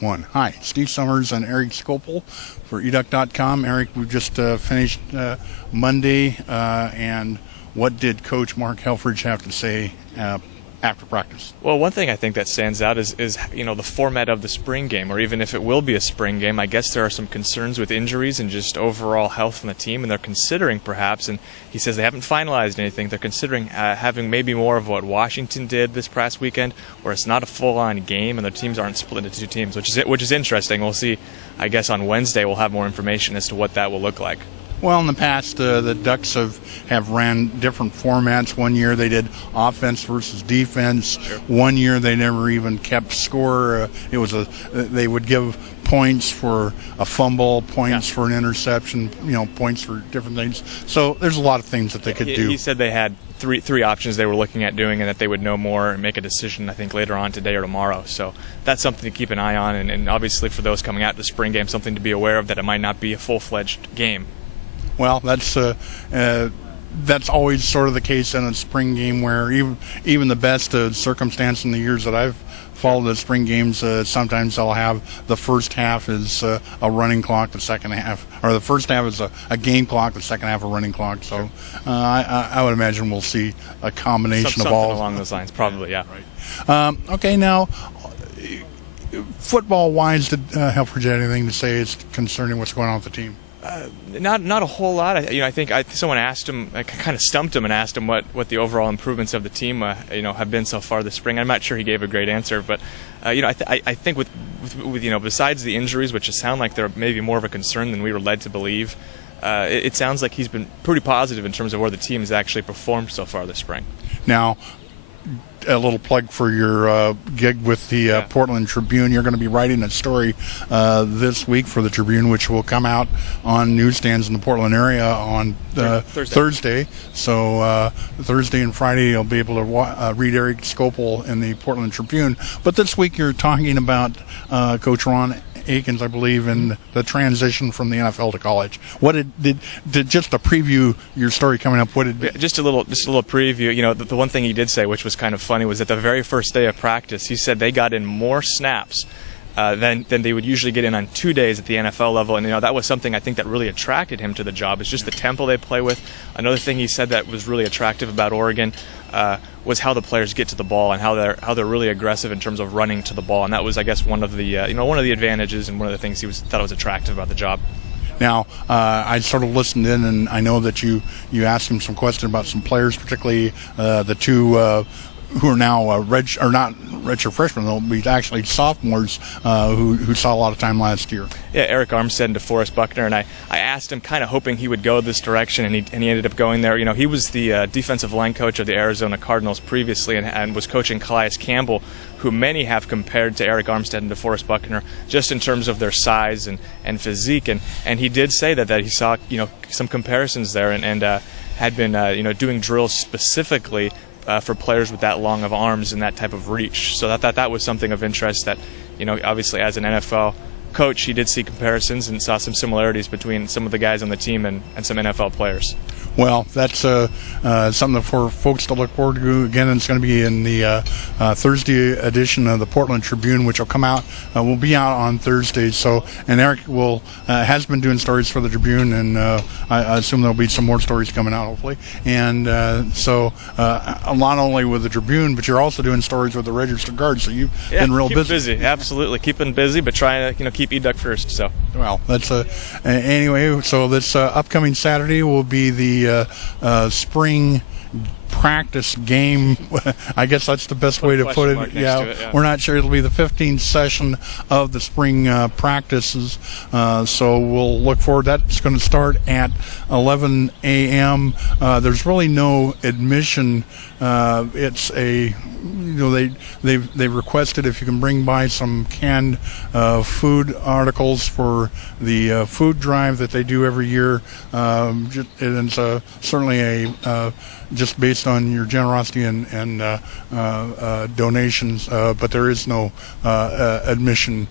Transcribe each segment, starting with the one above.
One. Hi, Steve Summers and Erik Skopil for educ.com. Erik, we've just finished Monday, and what did Coach Mark Helfrich have to say after practice? Well, one thing I think that stands out is the format of the spring game, or even if it will be a spring game. I guess there are some concerns with injuries and just overall health from the team, and they're considering perhaps, and he says they haven't finalized anything, they're considering having maybe more of what Washington did this past weekend, where it's not a full-on game and the teams aren't split into two teams, which is interesting. We'll see, I guess on Wednesday we'll have more information as to what that will look like. Well, in the past, the Ducks have ran different formats. One year they did offense versus defense. Sure. One year they never even kept score. They would give points for a fumble, points for an interception, points for different things. So there's a lot of things that they could do. He said they had three options they were looking at doing, and that they would know more and make a decision, I think, later on today or tomorrow. So that's something to keep an eye on, and obviously for those coming out to the spring game, something to be aware of, that it might not be a full-fledged game. Well, that's always sort of the case in a spring game, where even the best circumstance in the years that I've followed the spring games, sometimes they'll have the first half is a running clock, the second half, or the first half is a game clock, the second half a running clock. So I would imagine we'll see a combination of all. Something along those lines, probably, yeah. Right. Okay, now, football-wise, did Helfrich have anything to say concerning what's going on with the team? Not a whole lot. I think someone asked him, I kind of stumped him and asked him what the overall improvements of the team have been so far this spring. I'm not sure he gave a great answer, but I think with besides the injuries, which sound like they're maybe more of a concern than we were led to believe, it sounds like he's been pretty positive in terms of where the team has actually performed so far this spring. Now, a little plug for your gig with the Portland Tribune. You're going to be writing a story this week for the Tribune, which will come out on newsstands in the Portland area on Thursday. So Thursday and Friday you'll be able to read Erik Skopil in the Portland Tribune. But this week you're talking about Coach Ron Akins, I believe, in the transition from the NFL to college. What did just to preview your story coming up? Just a little preview. The one thing he did say, which was kind of funny, was that the very first day of practice, he said they got in more snaps than they would usually get in on 2 days at the NFL level, and that was something I think that really attracted him to the job. It's just the tempo they play with. Another thing he said that was really attractive about Oregon was how the players get to the ball and how they're really aggressive in terms of running to the ball, and that was, I guess, one of the advantages and one of the things he thought was attractive about the job. Now, I sort of listened in, and I know that you asked him some questions about some players, particularly the two who are now not redshirt freshmen. They'll be actually sophomores who saw a lot of time last year. Yeah, Eric Armstead and DeForest Buckner, and I asked him, kind of hoping he would go this direction, and he ended up going there. He was the defensive line coach of the Arizona Cardinals previously, and was coaching Calais Campbell, who many have compared to Eric Armstead and DeForest Buckner, just in terms of their size and physique. And he did say that he saw some comparisons there, and had been doing drills specifically for players with that long of arms and that type of reach. So that was something of interest that, obviously as an NFL coach, he did see comparisons and saw some similarities between some of the guys on the team and some NFL players. Well, that's something for folks to look forward to. Again, it's going to be in the Thursday edition of the Portland Tribune, which will be out on Thursday. So, and Erik has been doing stories for the Tribune, and I assume there'll be some more stories coming out, hopefully. And so, not only with the Tribune, but you're also doing stories with the Register Guard. So you've been real busy. Absolutely, keeping busy, but trying to keep EDUC first. So, well, that's anyway. So this upcoming Saturday will be the spring practice game. I guess that's the best way to put it. Yeah, we're not sure. It'll be the 15th session of the spring practices. So we'll look forward. That's going to start at 11 a.m. There's really no admission. It's they requested if you can bring by some canned food articles for the food drive that they do every year. It's certainly just based on your generosity and donations, but there is no admission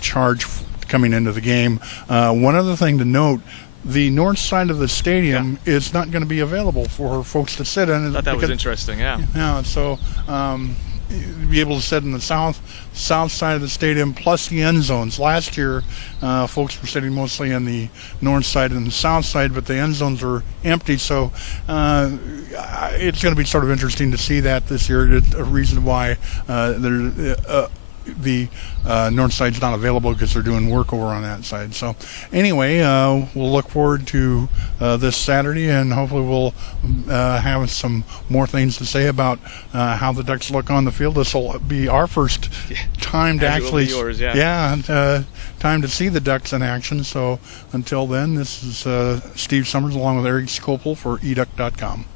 charge coming into the game. One other thing to note: the north side of the stadium is not going to be available for folks to sit in. I thought that was interesting, yeah. Yeah, so be able to sit in the south side of the stadium, plus the end zones. Last year, folks were sitting mostly on the north side and the south side, but the end zones were empty. So it's going to be sort of interesting to see that this year. It's a reason why the north side's not available, because they're doing work over on that side. So anyway, we'll look forward to this Saturday, and hopefully we'll have some more things to say about how the Ducks look on the field. This will be our first time to actually time to see the Ducks in action. So until then, this is Steve Summers along with Erik Skopil for educ.com.